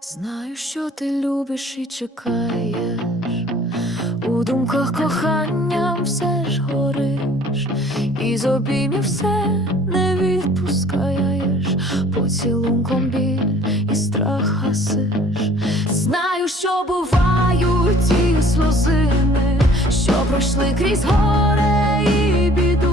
Знаю, що ти любиш і чекаєш, у думках коханням все ж гориш, і з обіймів все не відпускаєш, поцілунком біль і страх гасиш. Знаю, що бувають ті сльозини, що пройшли крізь горе і біду,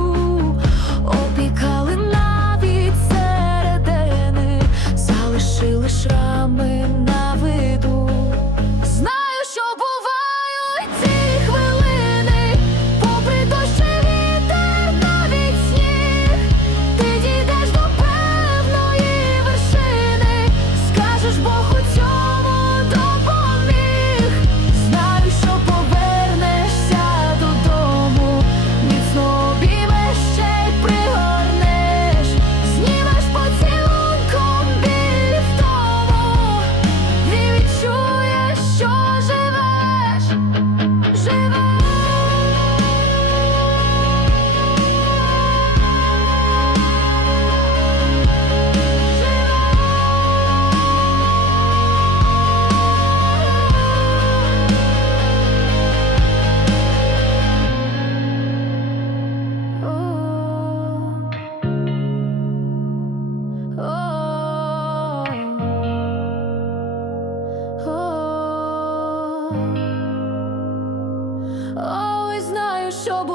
Ой, знаю, що буде.